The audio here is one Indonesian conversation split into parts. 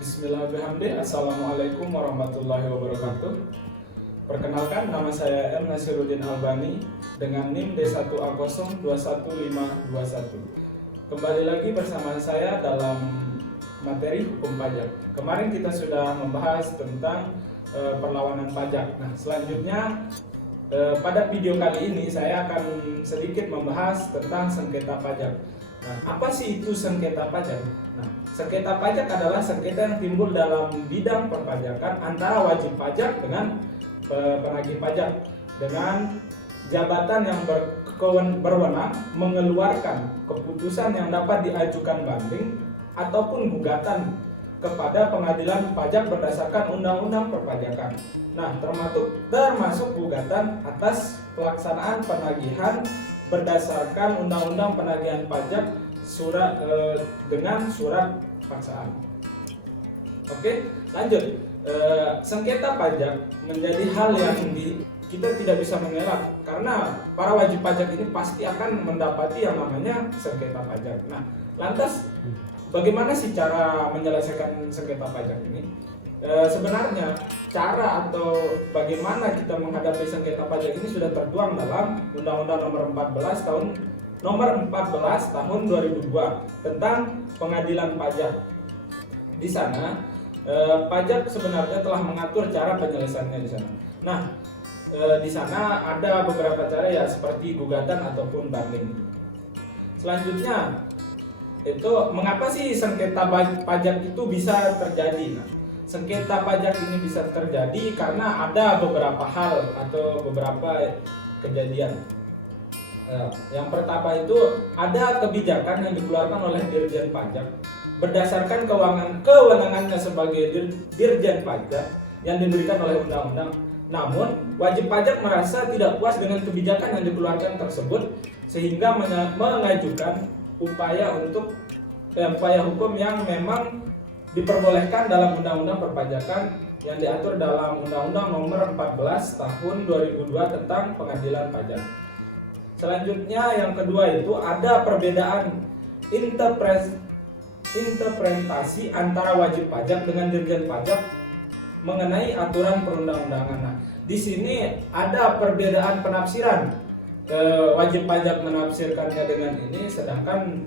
Bismillahirrahmanirrahim. Assalamualaikum warahmatullahi wabarakatuh. Perkenalkan, nama saya M. Nasiruddin Albani dengan NIM D1A021521. Kembali lagi bersama saya dalam materi hukum pajak. Kemarin kita sudah membahas tentang perlawanan pajak. Nah, selanjutnya pada video kali ini saya akan sedikit membahas tentang sengketa pajak. Nah, apa sih itu sengketa pajak? Nah, sengketa pajak adalah sengketa yang timbul dalam bidang perpajakan antara wajib pajak dengan penagih pajak dengan jabatan yang berwenang mengeluarkan keputusan yang dapat diajukan banding ataupun gugatan kepada pengadilan pajak berdasarkan undang-undang perpajakan. Nah, termasuk gugatan atas pelaksanaan penagihan berdasarkan undang-undang penagihan pajak dengan surat paksaan. Oke, lanjut. Sengketa pajak menjadi hal yang kita tidak bisa mengelak karena para wajib pajak ini pasti akan mendapati yang namanya sengketa pajak. Nah, lantas bagaimana sih cara menyelesaikan sengketa pajak ini? Sebenarnya cara atau bagaimana kita menghadapi sengketa pajak ini sudah tertuang dalam Undang-Undang Nomor 14 Tahun 2002 tentang Pengadilan Pajak. Di sana pajak sebenarnya telah mengatur cara penyelesaiannya di sana. Nah, di sana ada beberapa cara ya seperti gugatan ataupun banding. Selanjutnya itu mengapa sih sengketa pajak itu bisa terjadi? Nah, sengketa pajak ini bisa terjadi karena ada beberapa hal atau beberapa kejadian. Yang pertama itu ada kebijakan yang dikeluarkan oleh Dirjen Pajak berdasarkan kewenangannya sebagai Dirjen Pajak yang diberikan oleh undang-undang. Namun wajib pajak merasa tidak puas dengan kebijakan yang dikeluarkan tersebut sehingga mengajukan upaya hukum yang memang diperbolehkan dalam Undang-Undang Perpajakan yang diatur dalam Undang-Undang Nomor 14 Tahun 2002 tentang Pengadilan Pajak. Selanjutnya yang kedua itu ada perbedaan interpretasi antara wajib pajak dengan Dirjen Pajak mengenai aturan perundang-undangan. Nah, di sini ada perbedaan penafsiran. Wajib pajak menafsirkannya dengan ini, sedangkan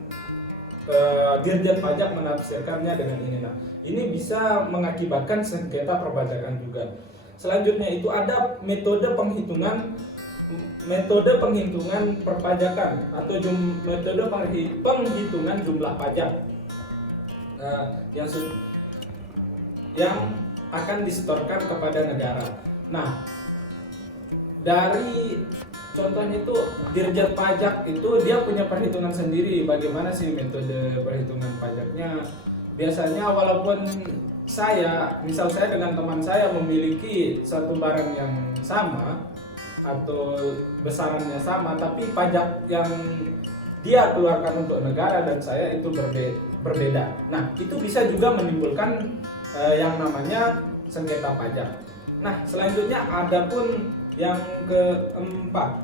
Dirjen Pajak menafsirkannya dengan ini. Nah, ini bisa mengakibatkan sengketa perpajakan juga. Selanjutnya itu ada metode penghitungan perpajakan atau metode penghitungan jumlah pajak yang akan disetorkan kepada negara. Nah, dari contohnya itu Dirjen Pajak itu dia punya perhitungan sendiri bagaimana sih metode perhitungan pajaknya. Biasanya walaupun misal saya dengan teman saya memiliki satu barang yang sama atau besarannya sama, tapi pajak yang dia keluarkan untuk negara dan saya itu berbeda. Nah, itu bisa juga menimbulkan yang namanya sengketa pajak. Nah, selanjutnya adapun yang keempat,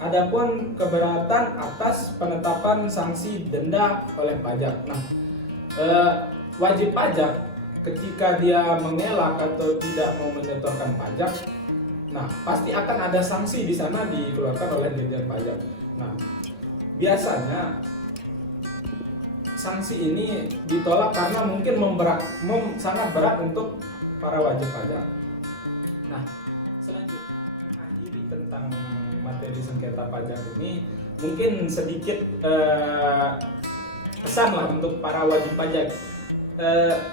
adapun keberatan atas penetapan sanksi denda oleh pajak. Nah, wajib pajak ketika dia mengelak atau tidak mau menyetorkan pajak, nah pasti akan ada sanksi di sana dikeluarkan oleh Dirjen Pajak. Nah, biasanya sanksi ini ditolak karena mungkin sangat berat untuk para wajib pajak. Nah, selanjutnya mengakhiri tentang materi sengketa pajak ini, mungkin sedikit pesan lah untuk para wajib pajak.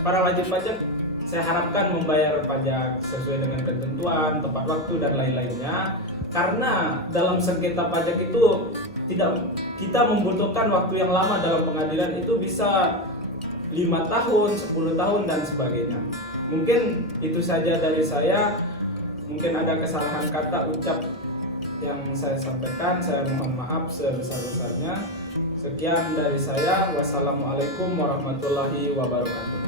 Para wajib pajak saya harapkan membayar pajak sesuai dengan ketentuan, tepat waktu dan lain-lainnya. Karena dalam sengketa pajak itu kita membutuhkan waktu yang lama dalam pengadilan, itu bisa 5 tahun, 10 tahun dan sebagainya. Mungkin itu saja dari saya. Mungkin ada kesalahan kata ucap yang saya sampaikan, saya mohon maaf sebesar-besarnya. Sekian dari saya. Wassalamualaikum warahmatullahi wabarakatuh.